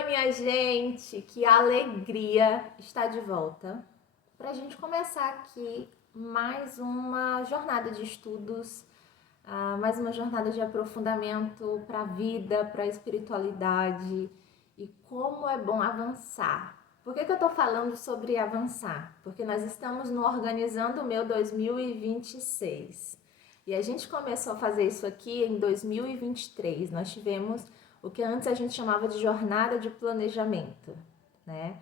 Oi, minha gente, que alegria estar de volta para a gente começar aqui mais uma jornada de estudos, mais uma jornada de aprofundamento para a vida, para a espiritualidade e como é bom avançar. Por que eu estou falando sobre avançar? Porque nós estamos no Organizando o Meu 2026 e a gente começou a fazer isso aqui em 2023. Nós tivemos o que antes a gente chamava de jornada de planejamento, né?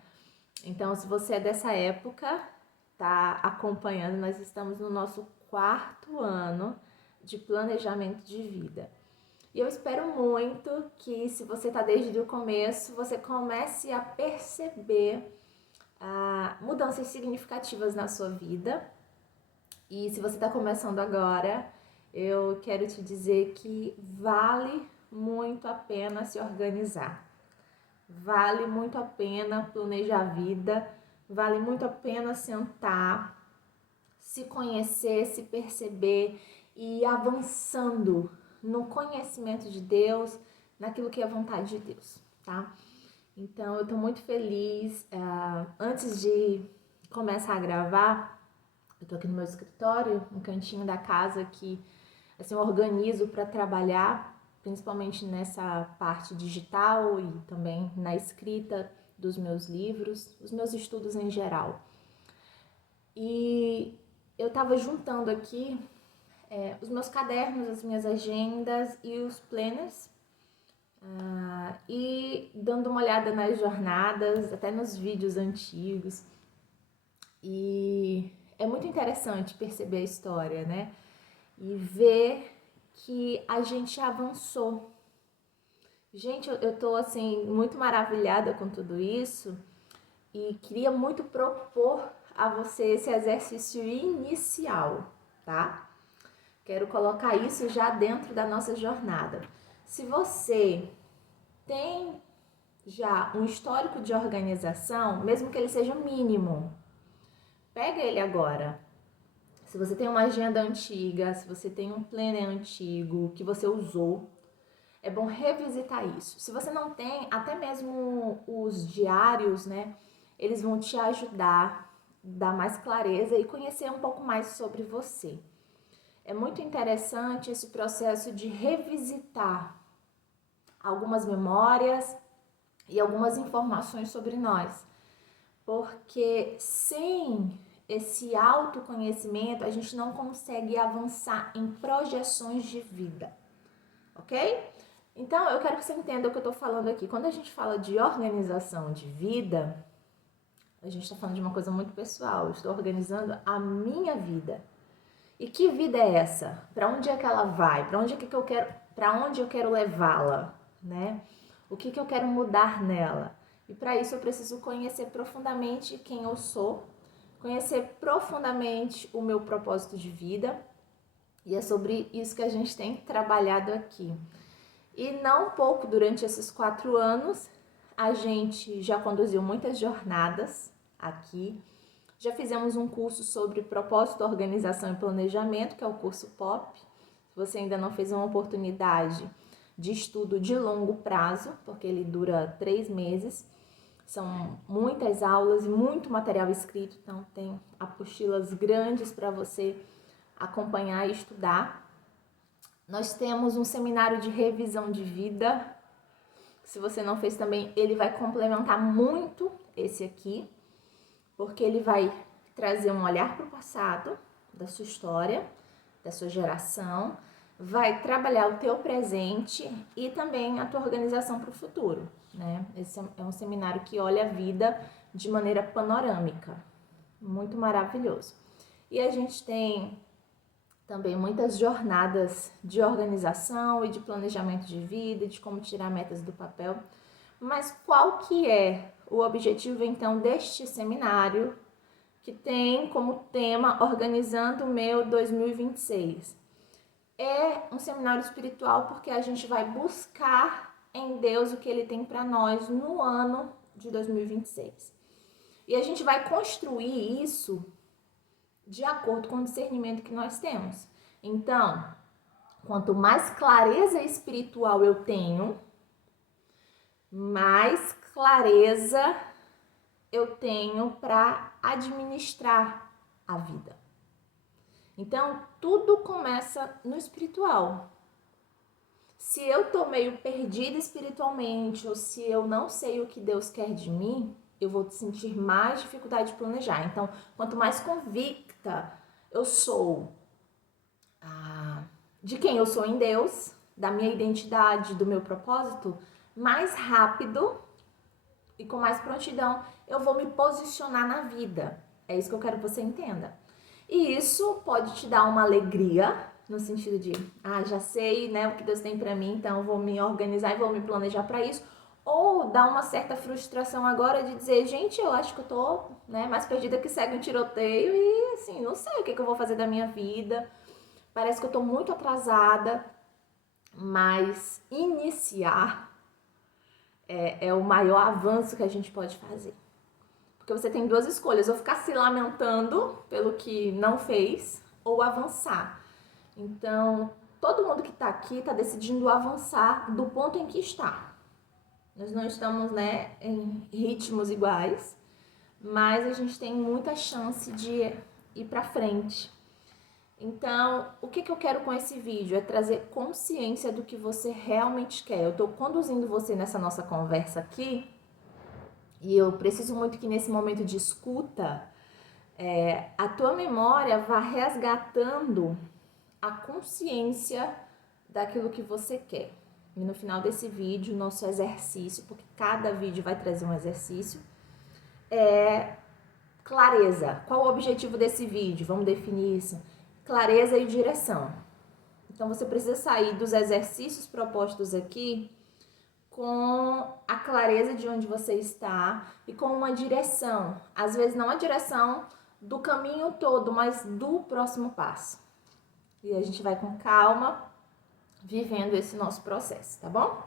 Então, se você é dessa época, tá acompanhando, nós estamos no nosso 4º ano de planejamento de vida. E eu espero muito que, se você está desde o começo, você comece a perceber mudanças significativas na sua vida. E se você está começando agora, eu quero te dizer que vale muito a pena se organizar. Vale muito a pena planejar a vida, vale muito a pena sentar, se conhecer, se perceber e ir avançando no conhecimento de Deus, naquilo que é a vontade de Deus, tá? Então, eu tô muito feliz. Antes de começar a gravar, eu tô aqui no meu escritório, no cantinho da casa que assim, eu organizo para trabalhar, principalmente nessa parte digital e também na escrita dos meus livros, os meus estudos em geral. E eu estava juntando aqui os meus cadernos, as minhas agendas e os planners, e dando uma olhada nas jornadas, até nos vídeos antigos. E é muito interessante perceber a história, né? E ver que a gente avançou. Gente, eu tô assim muito maravilhada com tudo isso e queria muito propor a você esse exercício inicial, tá? Quero colocar isso já dentro da nossa jornada. Se você tem já um histórico de organização, mesmo que ele seja mínimo, pega ele agora. Se você tem uma agenda antiga, se você tem um planner antigo que você usou, é bom revisitar isso. Se você não tem, até mesmo os diários, né? Eles vão te ajudar, dar mais clareza e conhecer um pouco mais sobre você. É muito interessante esse processo de revisitar algumas memórias e algumas informações sobre nós. Porque sem esse autoconhecimento, a gente não consegue avançar em projeções de vida, ok? Então, eu quero que você entenda o que eu tô falando aqui. Quando a gente fala de organização de vida, a gente está falando de uma coisa muito pessoal. Eu estou organizando a minha vida. E que vida é essa? Para onde é que ela vai? Para onde eu quero levá-la, né? O que eu quero mudar nela? E para isso eu preciso conhecer profundamente quem eu sou, conhecer profundamente o meu propósito de vida. E é sobre isso que a gente tem trabalhado aqui. E não pouco durante esses 4 anos, a gente já conduziu muitas jornadas aqui. Já fizemos um curso sobre propósito, organização e planejamento, que é o curso POP. Se você ainda não fez uma oportunidade de estudo de longo prazo, porque ele dura 3 meses, são muitas aulas e muito material escrito, então tem apostilas grandes para você acompanhar e estudar. Nós temos um seminário de revisão de vida. Se você não fez também, ele vai complementar muito esse aqui, porque ele vai trazer um olhar para o passado, da sua história, da sua geração, vai trabalhar o teu presente e também a tua organização para o futuro, né? Esse é um seminário que olha a vida de maneira panorâmica, muito maravilhoso. E a gente tem também muitas jornadas de organização e de planejamento de vida, de como tirar metas do papel. Mas qual que é o objetivo, então, deste seminário, que tem como tema Organizando o Meu 2026? É um seminário espiritual porque a gente vai buscar em Deus o que Ele tem para nós no ano de 2026. E a gente vai construir isso de acordo com o discernimento que nós temos. Então, quanto mais clareza espiritual eu tenho, mais clareza eu tenho para administrar a vida. Então, tudo começa no espiritual. Se eu tô meio perdida espiritualmente, ou se eu não sei o que Deus quer de mim, eu vou sentir mais dificuldade de planejar. Então, quanto mais convicta eu sou de quem eu sou em Deus, da minha identidade, do meu propósito, mais rápido e com mais prontidão eu vou me posicionar na vida. É isso que eu quero que você entenda. E isso pode te dar uma alegria, no sentido de, já sei, né, o que Deus tem pra mim, então eu vou me organizar e vou me planejar pra isso. Ou dá uma certa frustração agora de dizer, gente, eu acho que eu tô, né, mais perdida que segue um tiroteio e, assim, não sei o que eu vou fazer da minha vida. Parece que eu tô muito atrasada, mas iniciar é o maior avanço que a gente pode fazer. Porque você tem duas escolhas, ou ficar se lamentando pelo que não fez, ou avançar. Então, todo mundo que está aqui está decidindo avançar do ponto em que está. Nós não estamos, né, em ritmos iguais, mas a gente tem muita chance de ir para frente. Então, o que eu quero com esse vídeo? É trazer consciência do que você realmente quer. Eu estou conduzindo você nessa nossa conversa aqui, e eu preciso muito que nesse momento de escuta, a tua memória vá resgatando a consciência daquilo que você quer. E no final desse vídeo, nosso exercício, porque cada vídeo vai trazer um exercício, é clareza. Qual o objetivo desse vídeo? Vamos definir isso. Clareza e direção. Então você precisa sair dos exercícios propostos aqui com a clareza de onde você está e com uma direção. Às vezes não a direção do caminho todo, mas do próximo passo. E a gente vai com calma vivendo esse nosso processo, tá bom?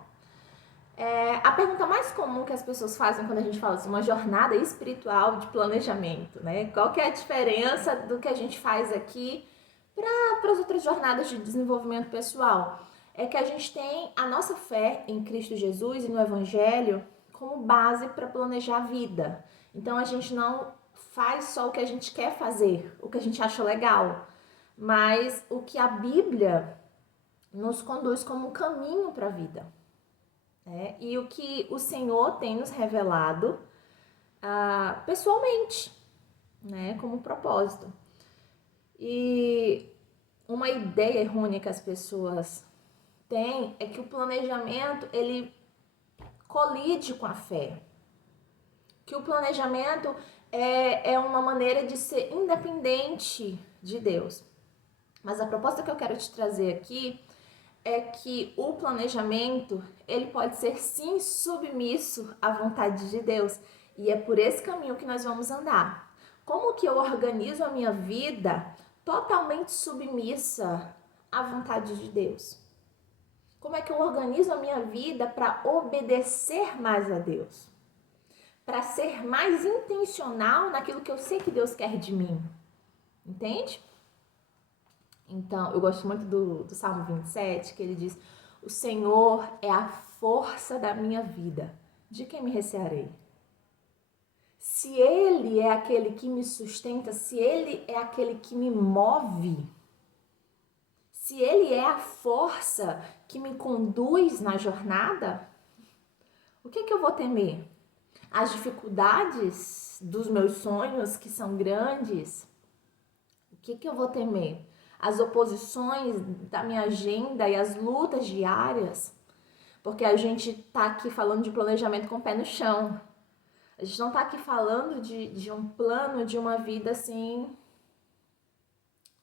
A pergunta mais comum que as pessoas fazem quando a gente fala assim, uma jornada espiritual de planejamento, né? Qual que é a diferença do que a gente faz aqui para as outras jornadas de desenvolvimento pessoal? É que a gente tem a nossa fé em Cristo Jesus e no Evangelho como base para planejar a vida. Então a gente não faz só o que a gente quer fazer, o que a gente acha legal, mas o que a Bíblia nos conduz como um caminho para a vida. E o que o Senhor tem nos revelado pessoalmente, né, como propósito. E uma ideia errônea que as pessoas têm é que o planejamento, ele colide com a fé. Que o planejamento é uma maneira de ser independente de Deus. Mas a proposta que eu quero te trazer aqui é que o planejamento, ele pode ser sim submisso à vontade de Deus. E é por esse caminho que nós vamos andar. Como que eu organizo a minha vida totalmente submissa à vontade de Deus? Como é que eu organizo a minha vida para obedecer mais a Deus? Para ser mais intencional naquilo que eu sei que Deus quer de mim. Entende? Então, eu gosto muito do Salmo 27, que ele diz: o Senhor é a força da minha vida. De quem me recearei? Se Ele é aquele que me sustenta, se Ele é aquele que me move, se Ele é a força que me conduz na jornada, o que eu vou temer? As dificuldades dos meus sonhos, que são grandes, o que eu vou temer? As oposições da minha agenda e as lutas diárias, porque a gente tá aqui falando de planejamento com o pé no chão. A gente não tá aqui falando de um plano, de uma vida assim,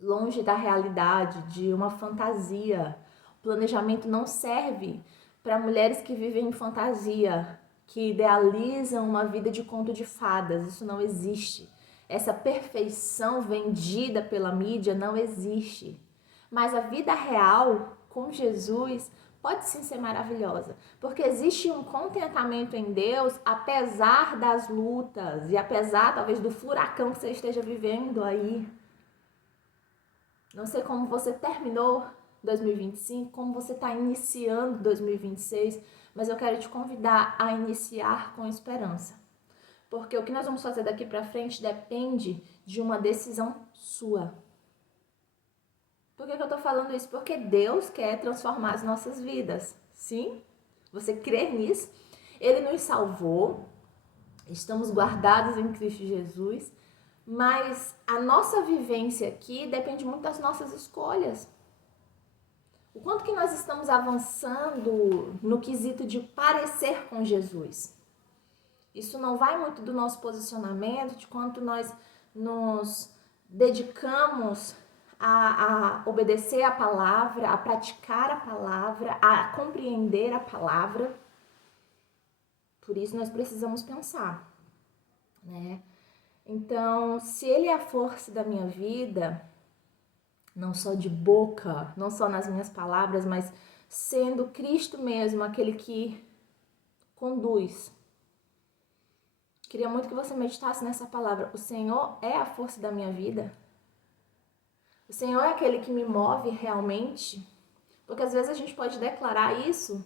longe da realidade, de uma fantasia. O planejamento não serve para mulheres que vivem em fantasia, que idealizam uma vida de conto de fadas. Isso não existe. Essa perfeição vendida pela mídia não existe. Mas a vida real com Jesus pode sim ser maravilhosa, porque existe um contentamento em Deus apesar das lutas e apesar talvez do furacão que você esteja vivendo aí. Não sei como você terminou 2025, como você está iniciando 2026, mas eu quero te convidar a iniciar com esperança. Porque o que nós vamos fazer daqui para frente depende de uma decisão sua. Por que eu tô falando isso? Porque Deus quer transformar as nossas vidas. Sim? Você crê nisso? Ele nos salvou, estamos guardados em Cristo Jesus, mas a nossa vivência aqui depende muito das nossas escolhas. O quanto que nós estamos avançando no quesito de parecer com Jesus. Isso não vai muito do nosso posicionamento, de quanto nós nos dedicamos a obedecer a palavra, a praticar a palavra, a compreender a palavra. Por isso nós precisamos pensar, né? Então, se Ele é a força da minha vida, não só de boca, não só nas minhas palavras, mas sendo Cristo mesmo aquele que conduz. Queria muito que você meditasse nessa palavra. O Senhor é a força da minha vida. O Senhor é aquele que me move realmente. Porque às vezes a gente pode declarar isso,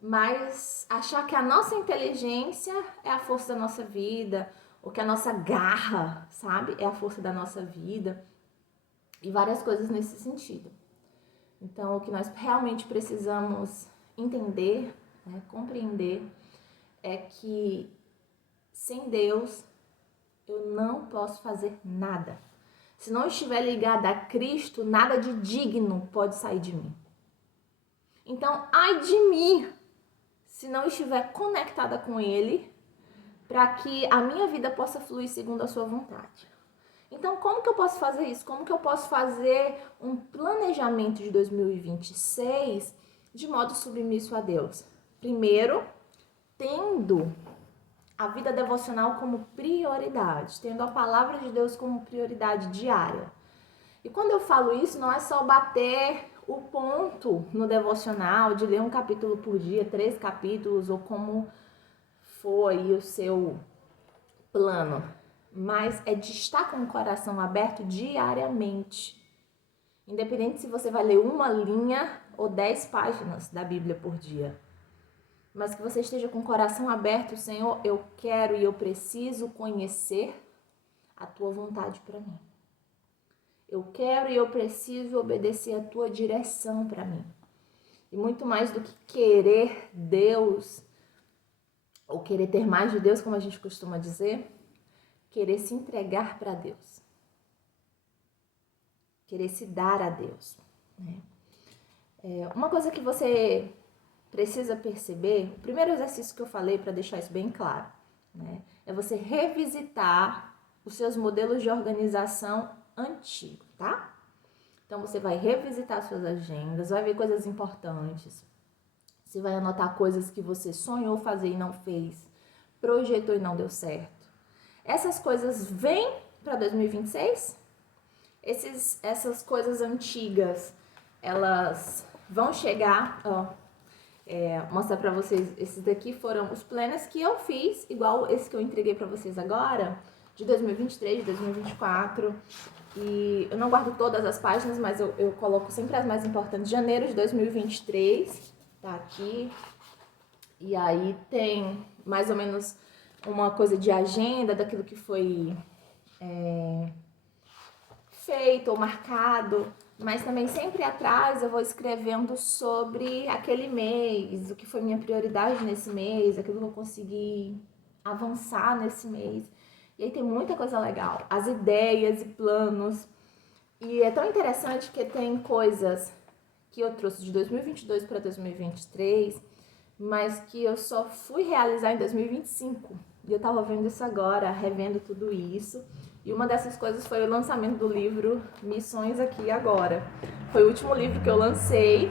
mas achar que a nossa inteligência é a força da nossa vida, ou que a nossa garra, sabe, é a força da nossa vida. E várias coisas nesse sentido. Então, o que nós realmente precisamos entender, né, compreender, é que sem Deus eu não posso fazer nada. Se não estiver ligada a Cristo, nada de digno pode sair de mim. Então, ai de mim, se não estiver conectada com Ele, para que a minha vida possa fluir segundo a sua vontade. Então, como que eu posso fazer isso? Como que eu posso fazer um planejamento de 2026 de modo submisso a Deus? Primeiro, tendo a vida devocional como prioridade, tendo a palavra de Deus como prioridade diária. E quando eu falo isso, não é só bater o ponto no devocional, de ler um capítulo por dia, 3 capítulos, ou como foi o seu plano, mas é de estar com o coração aberto diariamente. Independente se você vai ler uma linha ou 10 páginas da Bíblia por dia. Mas que você esteja com o coração aberto, Senhor, eu quero e eu preciso conhecer a Tua vontade para mim. Eu quero e eu preciso obedecer a Tua direção para mim. E muito mais do que querer Deus, ou querer ter mais de Deus, como a gente costuma dizer, querer se entregar para Deus. Querer se dar a Deus. Né? Uma coisa que você precisa perceber, o primeiro exercício que eu falei para deixar isso bem claro, né, é você revisitar os seus modelos de organização antigos, tá? Então você vai revisitar suas agendas, vai ver coisas importantes, você vai anotar coisas que você sonhou fazer e não fez, projetou e não deu certo. Essas coisas vêm para 2026? Essas coisas antigas, elas vão chegar, mostrar para vocês, esses daqui foram os planos que eu fiz, igual esse que eu entreguei para vocês agora, de 2023, de 2024, e eu não guardo todas as páginas, mas eu coloco sempre as mais importantes. Janeiro de 2023, tá aqui, e aí tem mais ou menos uma coisa de agenda daquilo que foi feito ou marcado, mas também sempre atrás eu vou escrevendo sobre aquele mês, o que foi minha prioridade nesse mês, aquilo que eu consegui avançar nesse mês. E aí tem muita coisa legal, as ideias e planos. E é tão interessante que tem coisas que eu trouxe de 2022 para 2023, mas que eu só fui realizar em 2025. E eu tava vendo isso agora, revendo tudo isso. E uma dessas coisas foi o lançamento do livro Missões Aqui e Agora. Foi o último livro que eu lancei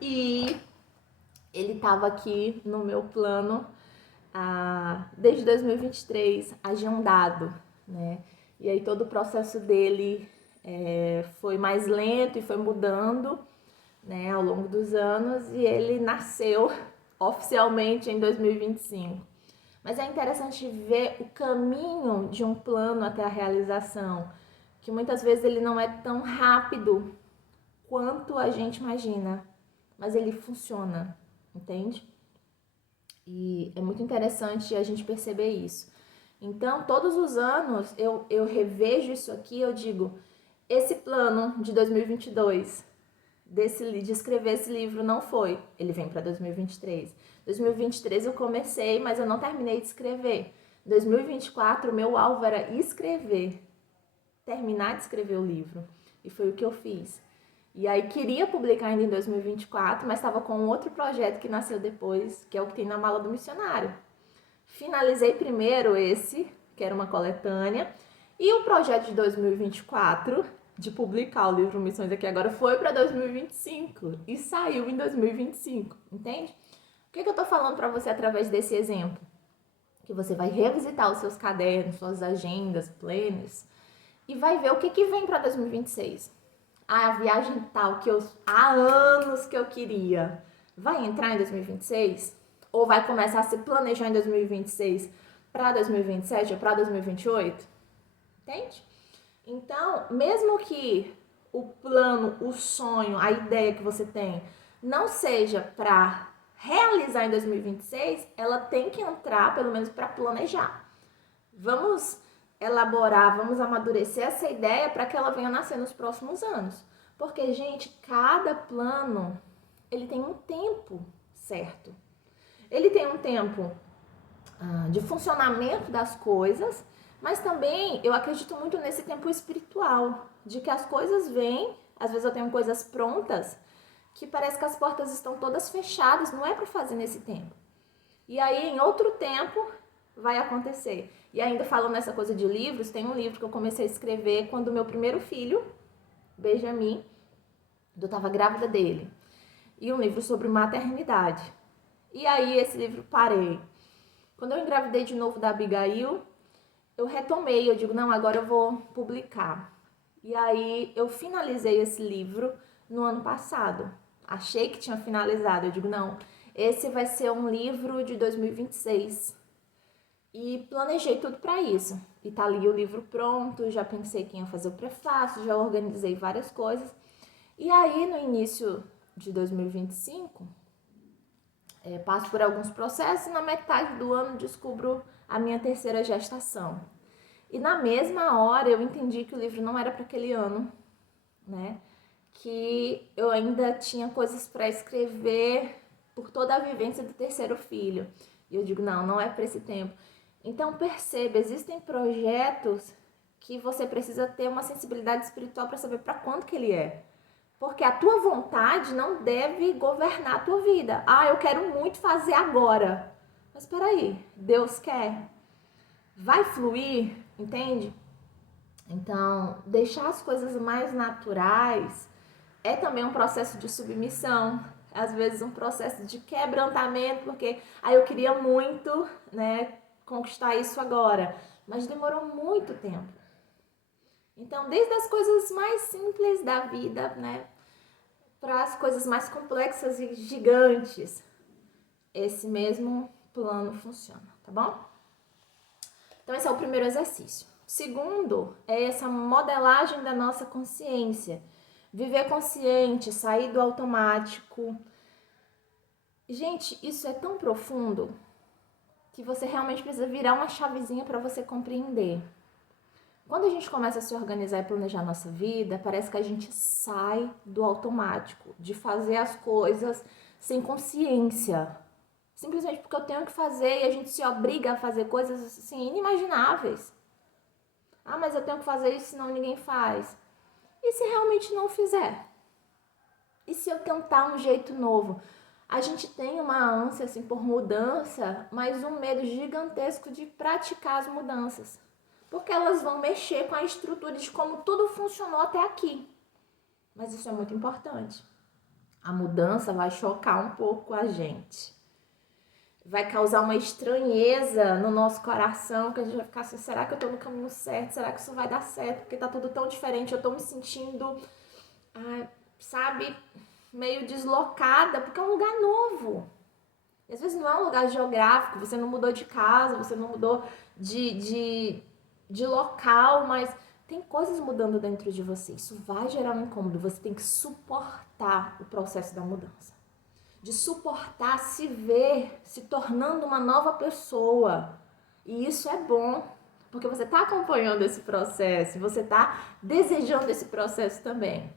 e ele tava aqui no meu plano desde 2023, agendado, né? E aí todo o processo dele foi mais lento e foi mudando, né, ao longo dos anos, e ele nasceu oficialmente em 2025. Mas é interessante ver o caminho de um plano até a realização, que muitas vezes ele não é tão rápido quanto a gente imagina, mas ele funciona, entende? E é muito interessante a gente perceber isso. Então, todos os anos eu revejo isso aqui, eu digo, esse plano de 2022, de escrever esse livro não foi, ele vem para 2023. 2023 eu comecei, mas eu não terminei de escrever. 2024, o meu alvo era escrever, terminar de escrever o livro. E foi o que eu fiz. E aí queria publicar ainda em 2024, mas estava com outro projeto que nasceu depois, que é o que tem na Mala do Missionário. Finalizei primeiro esse, que era uma coletânea, e o projeto de 2024, de publicar o livro Missões Aqui Agora, foi para 2025 e saiu em 2025, entende? O que eu tô falando para você através desse exemplo? Que você vai revisitar os seus cadernos, suas agendas, planners, e vai ver o que vem para 2026. A viagem tal que há anos que eu queria, vai entrar em 2026? Ou vai começar a se planejar em 2026 para 2027 ou para 2028? Entende? Então, mesmo que o plano, o sonho, a ideia que você tem não seja para realizar em 2026, ela tem que entrar pelo menos para planejar. Vamos elaborar, vamos amadurecer essa ideia para que ela venha nascer nos próximos anos. Porque, gente, cada plano, ele tem um tempo certo. Ele tem um tempo de funcionamento das coisas, mas também eu acredito muito nesse tempo espiritual, de que as coisas vêm, às vezes eu tenho coisas prontas, que parece que as portas estão todas fechadas, não é para fazer nesse tempo. E aí, em outro tempo, vai acontecer. E ainda falando nessa coisa de livros, tem um livro que eu comecei a escrever quando o meu primeiro filho, Benjamin, eu estava grávida dele. E um livro sobre maternidade. E aí, esse livro parei. Quando eu engravidei de novo da Abigail, eu retomei, eu digo, não, agora eu vou publicar. E aí, eu finalizei esse livro no ano passado. Achei que tinha finalizado, eu digo, não, esse vai ser um livro de 2026. E planejei tudo para isso. E tá ali o livro pronto, já pensei quem ia fazer o prefácio, já organizei várias coisas. E aí, no início de 2025, passo por alguns processos e na metade do ano descubro a minha terceira gestação. E na mesma hora eu entendi que o livro não era para aquele ano, né? Que eu ainda tinha coisas para escrever por toda a vivência do terceiro filho. E eu digo, não, não é para esse tempo. Então perceba, existem projetos que você precisa ter uma sensibilidade espiritual para saber para quando que ele é. Porque a tua vontade não deve governar a tua vida. Ah, eu quero muito fazer agora. Mas espera aí, Deus quer? Vai fluir, entende? Então, deixar as coisas mais naturais é também um processo de submissão, às vezes um processo de quebrantamento, porque eu queria muito, né, conquistar isso agora, mas demorou muito tempo. Então, desde as coisas mais simples da vida, né, para as coisas mais complexas e gigantes, esse mesmo plano funciona, tá bom? Então, esse é o primeiro exercício. O segundo é essa modelagem da nossa consciência. Viver consciente, sair do automático. Gente, isso é tão profundo que você realmente precisa virar uma chavezinha para você compreender. Quando a gente começa a se organizar e planejar a nossa vida, parece que a gente sai do automático, de fazer as coisas sem consciência. Simplesmente porque eu tenho que fazer e a gente se obriga a fazer coisas assim inimagináveis. Ah, mas eu tenho que fazer isso senão ninguém faz. E se realmente não fizer? E se eu tentar um jeito novo? A gente tem uma ânsia assim por mudança, mas um medo gigantesco de praticar as mudanças. Porque elas vão mexer com a estrutura de como tudo funcionou até aqui. Mas isso é muito importante. A mudança vai chocar um pouco a gente. Vai causar uma estranheza no nosso coração, que a gente vai ficar assim, será que eu tô no caminho certo? Será que isso vai dar certo? Porque tá tudo tão diferente, eu tô me sentindo, sabe, meio deslocada, porque é um lugar novo. E às vezes não é um lugar geográfico, você não mudou de casa, você não mudou de local, mas tem coisas mudando dentro de você. Isso vai gerar um incômodo, você tem que suportar o processo da mudança. de suportar se ver se tornando uma nova pessoa. E isso é bom, porque você está acompanhando esse processo, você está desejando esse processo também.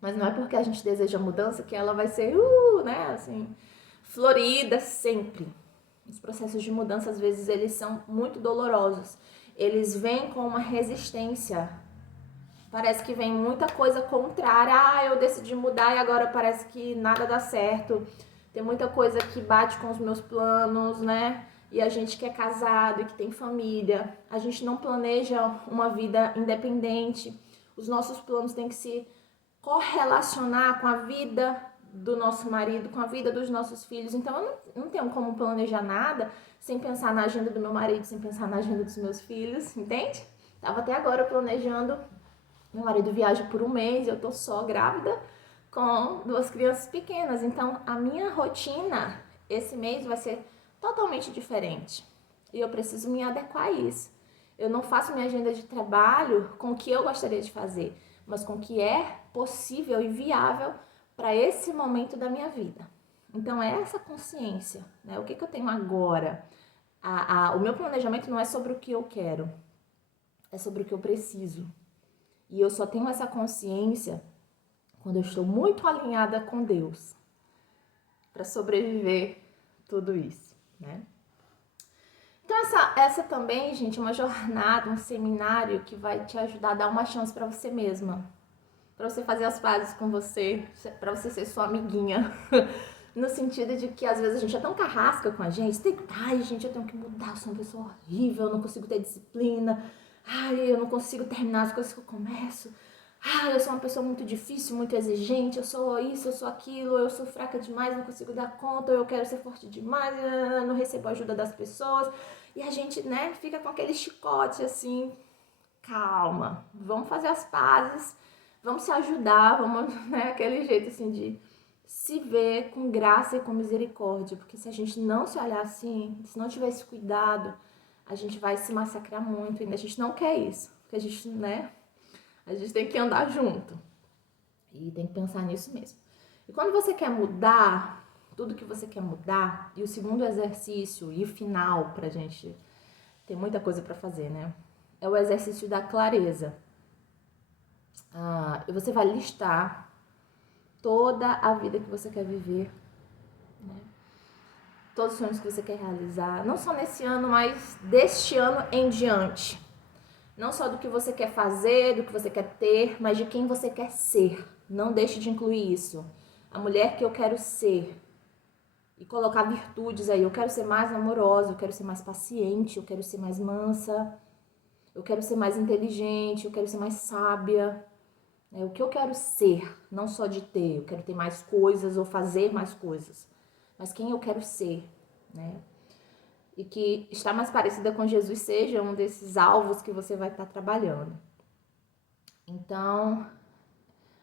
Mas não é porque a gente deseja mudança que ela vai ser, né, assim, florida sempre. Os processos de mudança, às vezes, eles são muito dolorosos. Eles vêm com uma resistência. Parece que vem muita coisa contrária. Eu decidi mudar e agora parece que nada dá certo. Tem muita coisa que bate com os meus planos, né? E a gente que é casado e que tem família, a gente não planeja uma vida independente. Os nossos planos têm que se correlacionar com a vida do nosso marido, com a vida dos nossos filhos. Então eu não tenho como planejar nada sem pensar na agenda do meu marido, sem pensar na agenda dos meus filhos, entende? Tava até agora planejando, meu marido viaja por um mês, eu tô só grávida com 2 crianças pequenas. Então a minha rotina esse mês vai ser totalmente diferente. E eu preciso me adequar a isso. Eu não faço minha agenda de trabalho com o que eu gostaria de fazer, mas com o que é possível e viável para esse momento da minha vida. Então é essa consciência, né? O que eu tenho agora? O meu planejamento não é sobre o que eu quero, é sobre o que eu preciso. E eu só tenho essa consciência quando eu estou muito alinhada com Deus para sobreviver tudo isso, né? Então essa também, gente, é uma jornada, um seminário que vai te ajudar a dar uma chance para você mesma, para você fazer as pazes com você, para você ser sua amiguinha. No sentido de que às vezes a gente é tão carrasca com a gente, gente, eu tenho que mudar, eu sou uma pessoa horrível, eu não consigo ter disciplina, eu não consigo terminar as coisas que eu começo, eu sou uma pessoa muito difícil, muito exigente, eu sou isso, eu sou aquilo, eu sou fraca demais, não consigo dar conta, eu quero ser forte demais, não recebo ajuda das pessoas. E a gente, né, fica com aquele chicote assim, calma, vamos fazer as pazes, vamos se ajudar, vamos, né, aquele jeito assim de se ver com graça e com misericórdia, porque se a gente não se olhar assim, se não tiver esse cuidado, a gente vai se massacrar muito, e a gente não quer isso, porque a gente, né, a gente tem que andar junto e tem que pensar nisso mesmo. E quando você quer mudar, tudo que você quer mudar, e o segundo exercício e o final pra gente, tem muita coisa pra fazer, né, é o exercício da clareza. E você vai listar toda a vida que você quer viver, né? Todos os sonhos que você quer realizar, não só nesse ano, mas deste ano em diante. Não só do que você quer fazer, do que você quer ter, mas de quem você quer ser. Não deixe de incluir isso. A mulher que eu quero ser. E colocar virtudes aí. Eu quero ser mais amorosa, eu quero ser mais paciente, eu quero ser mais mansa, eu quero ser mais inteligente, eu quero ser mais sábia. É o que eu quero ser, não só de ter. Eu quero ter mais coisas ou fazer mais coisas, mas quem eu quero ser, né? E que estar mais parecida com Jesus seja um desses alvos que você vai estar trabalhando. Então,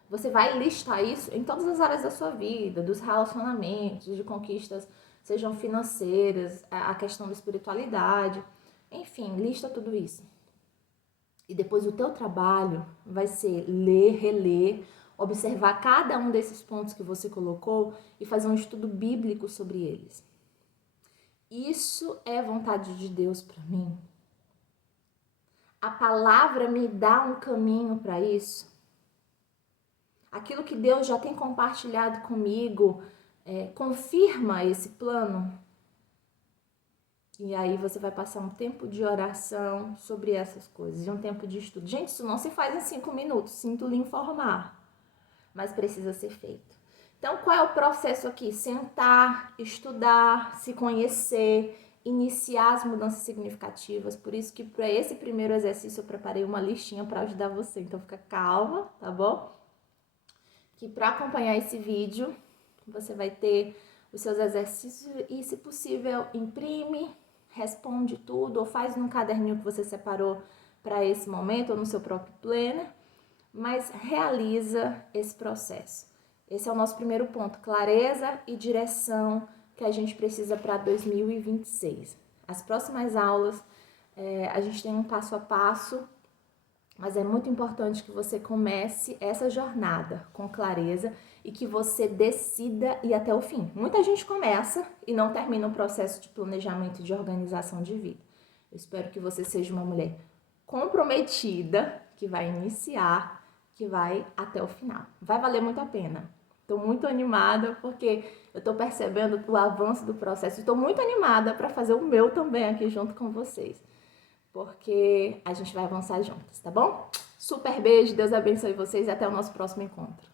você vai listar isso em todas as áreas da sua vida, dos relacionamentos, de conquistas, sejam financeiras, a questão da espiritualidade, enfim, lista tudo isso. E depois o teu trabalho vai ser ler, reler, observar cada um desses pontos que você colocou e fazer um estudo bíblico sobre eles. Isso é vontade de Deus para mim? A palavra me dá um caminho para isso? Aquilo que Deus já tem compartilhado comigo confirma esse plano? E aí você vai passar um tempo de oração sobre essas coisas, e um tempo de estudo. Gente, isso não se faz em 5 minutos, sinto lhe informar, mas precisa ser feito. Então, qual é o processo aqui? Sentar, estudar, se conhecer, iniciar as mudanças significativas. Por isso que para esse primeiro exercício eu preparei uma listinha para ajudar você. Então, fica calma, tá bom? Que para acompanhar esse vídeo, você vai ter os seus exercícios e, se possível, imprime, responde tudo ou faz num caderninho que você separou para esse momento ou no seu próprio planner, mas realiza esse processo. Esse é o nosso primeiro ponto, clareza e direção que a gente precisa para 2026. As próximas aulas, a gente tem um passo a passo, mas é muito importante que você comece essa jornada com clareza e que você decida ir até o fim. Muita gente começa e não termina o processo de planejamento e de organização de vida. Eu espero que você seja uma mulher comprometida, que vai iniciar, que vai até o final. Vai valer muito a pena. Estou muito animada porque eu estou percebendo o avanço do processo. Estou muito animada para fazer o meu também aqui junto com vocês, porque a gente vai avançar juntas, tá bom? Super beijo, Deus abençoe vocês e até o nosso próximo encontro.